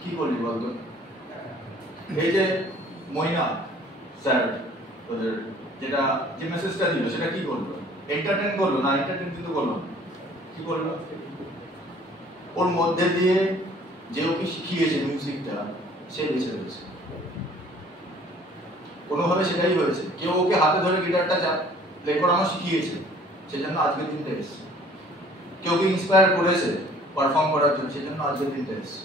কি করলি বলতো? এই যে মইনা স্যার ওদের যেটা যে মেসেজটা দিল সেটা কি করলো? এন্টারটেইন করলো না? এন্টারটেইন কিন্তু করলো কি করলো? ওর মধ্যে দিয়ে যে ওকে শিখিয়েছে মিউজিকটা সে বেছে রয়েছে, কোনোভাবে সেটাই হয়েছে। কেউ ওকে হাতে ধরে গিটারটা প্লে করানো শিখিয়েছে, সেজন্য আজকের দিনটা এসছে। কেউ ওকে ইন্সপায়ার করেছে পারফর্ম করার জন্য, সেজন্য আজকের দিনটা এসছে।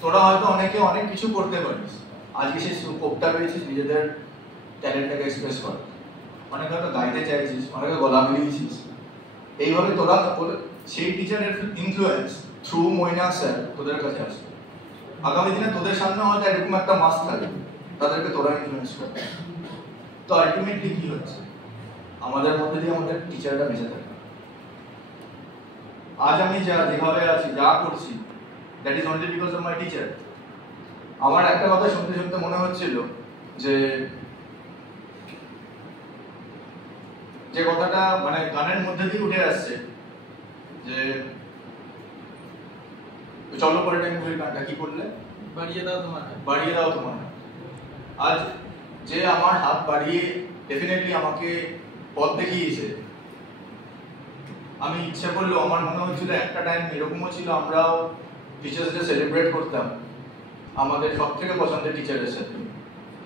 তোরা হয়তো অনেকে অনেক কিছু করতে পারিস, আজকে সেই স্কোপটা পেয়েছিস নিজেদের ট্যালেন্টটাকে এক্সপ্রেস কর। অনেকে হয়তো গাইতে চাইছিস, অনেকে গলা মিলিয়েছিস। এইভাবে তোরা সেই টিচারের ইনফ্লুয়েন্স থ্রু মইনা স্যার তোদের কাছে আসবে। আগামী দিনে তোদের সামনে হয়তো এরকম একটা মাস থাকবে, তাদেরকে তোরা ইনফ্লুয়েন্স করবে। তো আলটিমেটলি কি হচ্ছে, আমাদের মধ্যে দিয়ে আমাদের টিচারটা বেঁচে থাকে। আজ আমি যেভাবে আছি, যা করছি, that is only because of my teacher. আমার একটা কথা শুনতে শুনতে মনে হচ্ছিল যে কথাটা মানে গানের মধ্যে দিয়ে উঠে আসছে, যে চলো পরে টাইম মুভির গানটা কি করলে, বাড়িয়ে দাও তোমার হাত। বাড়িয়ে দাও তোমার হাত। আজ যে আমার হাত বাড়িয়ে ডেফিনেটলি আমাকে পথ দেখিয়েছে, আমি ইচ্ছা করলেও আমার মনে হচ্ছিল একটা টাইম এরকমও ছিল, আমরাও টিচার্স ডে সেলিব্রেট করতাম আমাদের সব থেকে পছন্দের টিচারের সাথে,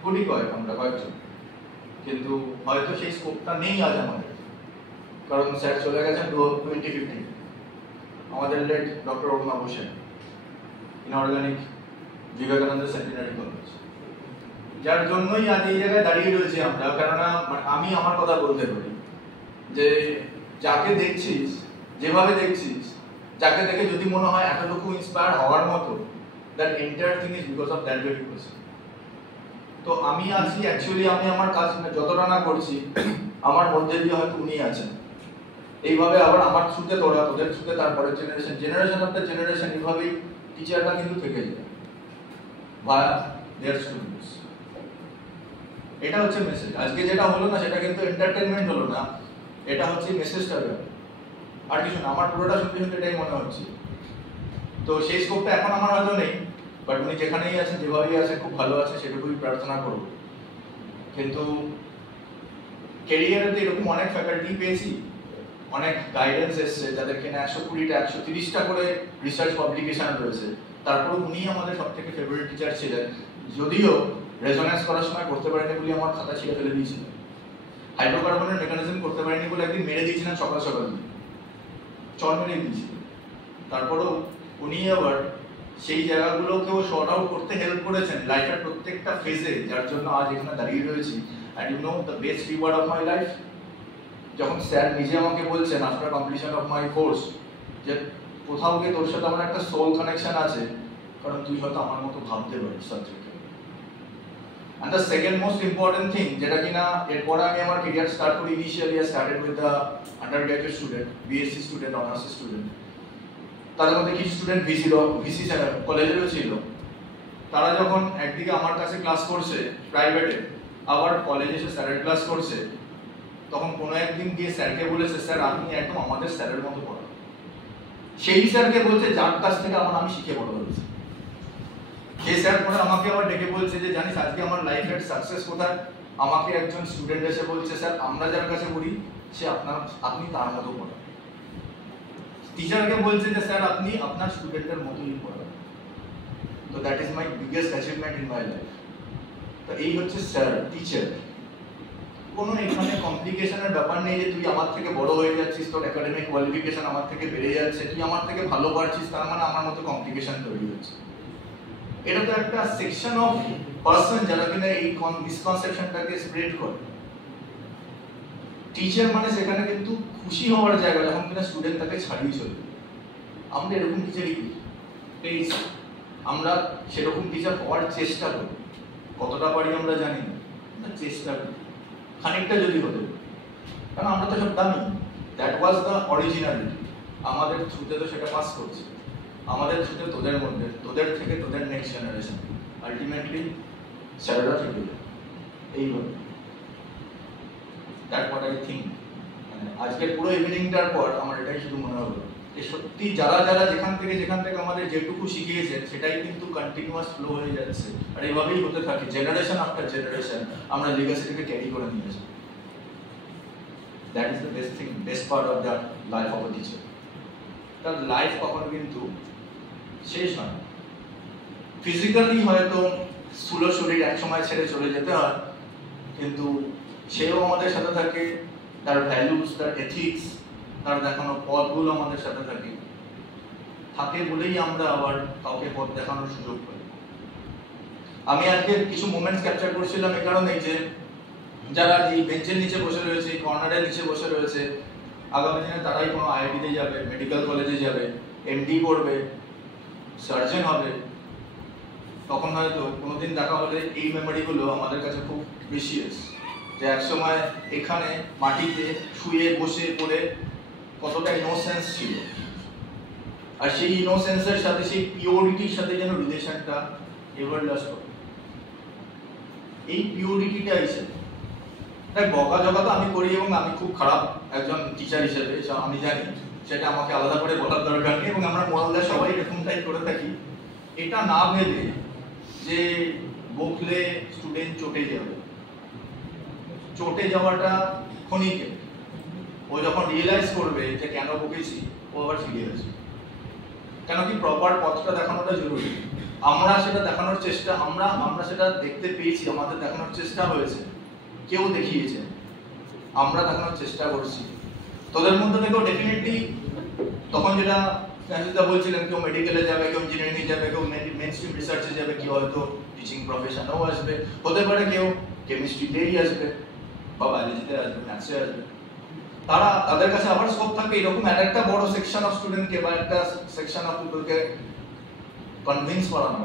গুটি আমরা কয়েকজন, কিন্তু হয়তো সেই স্কোপটা নেই আজ আমাদের, কারণ স্যার চলে গেছেন 2015। আমাদের late doctor Arunabha Sen, inorganic Vivekananda centenary college, যার জন্যই আজ এই জায়গায় দাঁড়িয়ে রয়েছি আমরা। কেননা আমি আমার কথা বলতে পারি যে যাকে দেখছিস, যেভাবে দেখছিস, যাকে দেখে যদি মনে হয় এতটুকু ইন্সপায়ার হওয়ার মতো, that entire thing is because of that very person. তো আমি আছি অ্যাকচুয়ালি, আমি আমার কাজ যতটা না করছি আমার মধ্যে দিয়ে হয়তো উনি আছেন। এইভাবে আবার আমার থ্রুতে তোরা, তোদের থ্রুতে তারপরের জেনারেশন অফ দ্য জেনারেশন, এইভাবেই টিচাররা কিন্তু থেকে যায় ভায়া দেয়ার স্টুডেন্টস। এটা হচ্ছে মেসেজ। আজকে যেটা হলো না সেটা কিন্তু এন্টারটেইনমেন্ট হলো না, এটা হচ্ছে মেসেজটা, আর কিছু না। আমার পুরোটা শুনতে শুনতে এটাই মনে হচ্ছে। তো সেই স্কোপটা এখন আমার হয়তো নেই, বাট উনি যেখানেই আছেন, যেভাবেই আছে, খুব ভালো আছে, সেটুকুই প্রার্থনা করব। কিন্তু ক্যারিয়ারে তো এরকম অনেক ফ্যাকাল্টি পেয়েছি, অনেক গাইডেন্স এসছে, যাদেরকে না 120টা 130টা করে রিসার্চ পাবলিকেশন রয়েছে। তারপর উনি আমাদের সব থেকে ফেভারিট টিচার ছিলেন, যদিও রেজোনেন্স করার সময় করতে পারেনি বলে আমার খাতা ছিঁড়ে ফেলে দিয়েছিল, হাইড্রোকার্বনের মেকানিজম করতে পারেনি বলে একদিন মেরে দিয়েছিলেন সকাল সকাল, চল মেরে দিয়েছিল। তারপরেও উনি আবার সেই জায়গাগুলোকেও শর্ট আউট করতে হেল্প করেছেন লাইফের প্রত্যেকটা ফেজে, যার জন্য আজ এখানে দাঁড়িয়ে রয়েছি। And you know the best reward of my life, যখন স্যার নিজে আমাকে বলছেন after completion of my course যে কোথাও গিয়ে তোর সাথে আমার একটা সোল কানেকশন আছে, কারণ তুই হয়তো আমার মতো ভাবতে পারিস সাবজেক্টে। And the second most important thing, যেটা কিনা এরপর আমি আমার ক্যারিয়ার স্টার্ট করি, initially I started with the undergraduate student, BSc student, honours student. তাদের মধ্যে কিছু স্টুডেন্ট ভিসি কলেজেরও ছিল। তারা যখন একদিকে আমার কাছে ক্লাস করছে প্রাইভেটে, আবার কলেজে এসে স্যারের ক্লাস করছে, তখন কোনো একদিন গিয়ে স্যারকে বলেছে, স্যার আপনি একদম আমাদের স্যারের মতো পড়ান। সেই স্যারকে বলছে যার কাছ থেকে আমি শিখে বড় হয়েছি। সেই স্যার পরে আমাকে আবার ডেকে বলছে যে জানিস আজকে আমার লাইফের সাকসেস কোথায়? আমাকে একজন স্টুডেন্ট এসে বলছে, স্যার আমরা যার কাছে পড়ি সে আপনি তার মতো পড়ান। টিচারকে বলছে যে স্যার আপনি আপনার স্টুডেন্টের মতোই পড়ান। তো that is my biggest achievement in my life. তো এই হচ্ছে স্যার, টিচার। কোনো এখানে কমপ্লিকেশনের ব্যাপার নেই যে তুই আমার থেকে বড় হয়ে যাচ্ছিস, তোর একাডেমিক কোয়ালিফিকেশন আমার থেকে বেড়ে যাচ্ছে, তুই আমার থেকে ভালো পারছিস, তার মানে আমার মতো কমপ্লিকেশন তৈরি হচ্ছে। এটা তো একটা সেকশন অফ পারসন যারা কিনা এই মিসকনসেপশনটাকে স্প্রেড করে। টিচার মানে সেখানে কিন্তু খুশি হওয়ার জায়গা, যখন কিনা স্টুডেন্ট তাকে ছাড়িয়ে চলবে। আমরা এরকম টিচারই পেয়েছি, আমরা সেরকম টিচার হওয়ার চেষ্টা করি। কতটা পারি আমরা জানি না, চেষ্টা করি খানিকটা যদি হতে, কারণ আমরা তো সব দামি। That was the originality. আমাদের থ্রুতে তো সেটা পাস করছে, আমাদের থ্রুতে তোদের মধ্যে, তোদের থেকে তোদের নেক্সট জেনারেশন, আলটিমেটলি স্যাররা থেকে যায় এইভাবে। That what I think. আজকের পুরো ইভিনিংটার পর আমার এটাই শুধু মনে হলো যে সত্যি যারা যারা যেখান থেকে আমাদের যেটুকু শিখিয়েছেন সেটাই কিন্তু কন্টিনিউয়াস ফ্লো হয়ে যাচ্ছে, আর এভাবেই হতে থাকে জেনারেশন আফটার জেনারেশন আমরা লেগাসিটাকে ক্যারি করে নিয়ে আসি। That is the best thing, best part of the life of a teacher. তার লাইফ কখনো কিন্তু শেষ হয় না। ফিজিক্যালি হয়তো স্থূল শরীর একসময় ছেড়ে চলে যেতে হয়, কিন্তু সেও আমাদের সাথে থাকে, তার ভ্যালুস, তার এথিক্স, তার দেখানো পথগুলো আমাদের সাথে থাকে বলেই আমরা আবার কাউকে পথ দেখানোর সুযোগ পাই। আমি আজকে কিছু মোমেন্টস ক্যাপচার করছিলাম এই কারণে যে যারা এই বেঞ্চের নিচে বসে রয়েছে, কর্নারের নিচে বসে রয়েছে, আগামী দিনে তারাই কোনো আইআইটিতে যাবে, মেডিকেল কলেজে যাবে, এমডি করবে, সার্জন হবে। তখন হয়তো কোনোদিন দেখা হলে এই মেমোরিগুলো আমাদের কাছে খুব প্রিসিয়াস, যে একসময় এখানে মাটিতে শুয়ে বসে পড়ে কতটা ইনোসেন্স ছিল, আর সেই ইনোসেন্সের সাথে সেই পিওরিটির সাথে যেন রিলেশনটা এভারলাস্ট হবে। এই পিওরিটিটা এসে তাই বকাঝকা তো আমি করি, এবং আমি খুব খারাপ একজন টিচার হিসেবে আমি জানি, সেটা আমাকে আলাদা করে বলার দরকার নেই, এবং আমরা মহল্লায় সবাই এরকমটাই করে থাকি। এটা না ভেবে যে বকলে স্টুডেন্ট চটে যাওয়াটা ক্ষণিকে, ও যখন রিয়েলাইজ করবে যে কেন বকেছি ও আবার ফিরে আসবে। কেন কি প্রপার পথটা দেখানোটা জরুরি। আমরা সেটা দেখানোর চেষ্টা, আমরা সেটা দেখতে পেয়েছি, আমাদের দেখানোর চেষ্টা হয়েছে, কেউ দেখিয়েছে, আমরা দেখানোর চেষ্টা করছি। তোদের মধ্যে থেকেও ডেফিনেটলি তখন যেটা ফ্রান্সিসদা বলছিলেন, কেউ মেডিকেলে যাবে, কেউ ইঞ্জিনিয়ারিং যাবে, কেউ মেইন স্ট্রিম রিসার্চে যাবে, কেউ হয়তো টিচিং প্রফেশনেও আসবে, হতে পারে কেউ কেমিস্ট্রিতেই আসবে বা বায়োলজিতে আসবে, ম্যাথসে আসবে। তাদের কাছে আবার স্কোপ থাকে এরকম একটা বড় সেকশন অফ স্টুডেন্টকে বা একটা সেকশন অফ পিপলকে কনভিন্স করানো,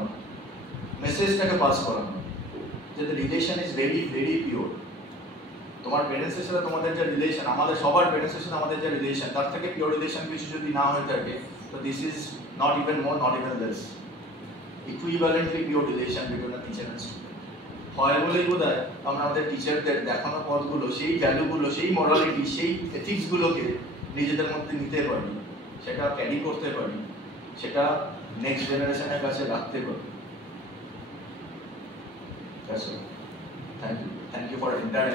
মেসেজটাকে পাস করানো যে the relation is very very pure. তোমার প্যারেন্টসের সাথে তোমাদের যে রিলেশন, আমাদের সবার প্যারেন্টসের সাথে আমাদের যে রিলেশন, তার থেকে পিওর রিলেশন কিছু যদি না হয়ে থাকে, তো this is not even more, not even less, equivalently pure relation between a teacher and student. হয় বলেই বোধহয় আমরা আমাদের টিচারদের দেখানো পথগুলো, সেই ভ্যালুগুলো, সেই মরালিটি, সেই এথিক্সগুলোকে নিজেদের মধ্যে নিতে পারি, সেটা ক্যারি করতে পারি, সেটা নেক্সট জেনারেশনের কাছে রাখতে পারি। That's all. Thank you for entire